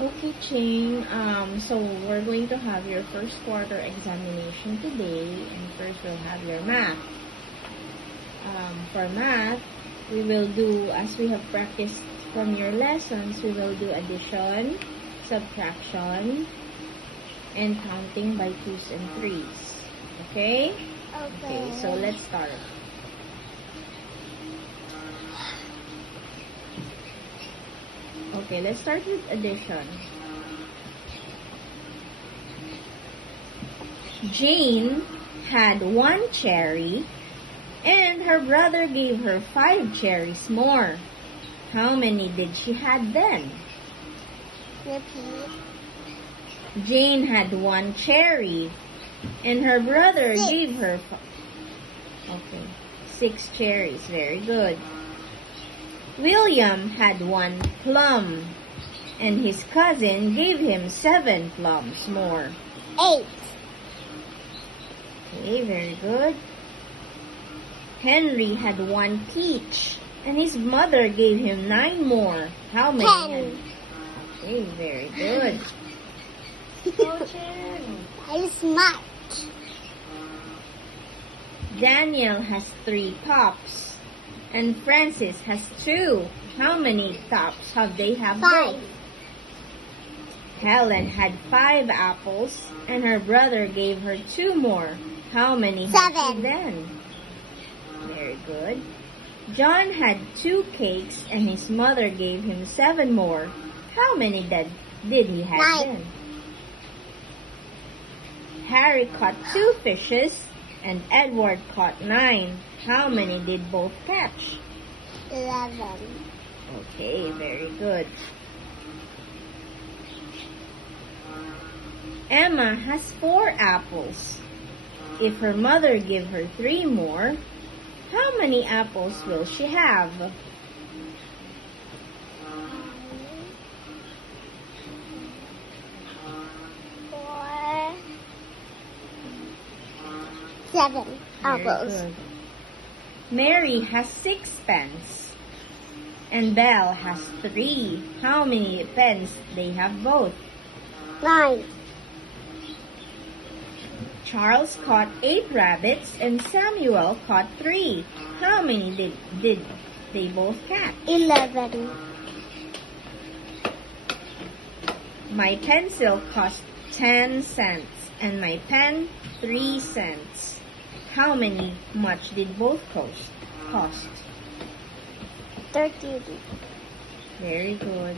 Okay, Ching. So we're going to have your first quarter examination today, and first we'll have your math. For math, we will do, as we have practiced from your lessons, we will do addition, subtraction, and counting by 2s and 3s. Okay? Okay, so let's start. Okay, let's start with addition. Jane had 1 cherry, and her brother gave her 5 cherries more. How many did she have then? Repeat. Jane had 1 cherry, and her brother gave her 6 cherries. Very good. William had 1 plum, and his cousin gave him 7 plums more. 8. Okay, very good. Henry had 1 peach, and his mother gave him 9 more. How many? 10. Okay, very good. I'm smart. Daniel has 3 tops, and Francis has 2. How many tops have they have 5. both? Helen had 5 apples, and her brother gave her 2 more. How many had 7. she then? Very good. John had 2 cakes, and his mother gave him 7 more. How many did he have 9. then? Harry caught 2 fishes, and Edward caught 9. How many did both catch? 11. Okay, very good. Emma has 4 apples. If her mother give her 3 more, how many apples will she have? 4. 7 Very apples. good. Mary has 6 pens, and Belle has 3. How many pens they have both? 9. Charles caught 8 rabbits, and Samuel caught 3. How many did they both catch? 11. My pencil cost 10 cents, and my pen 3 cents. How much did both cost? 13. Very good.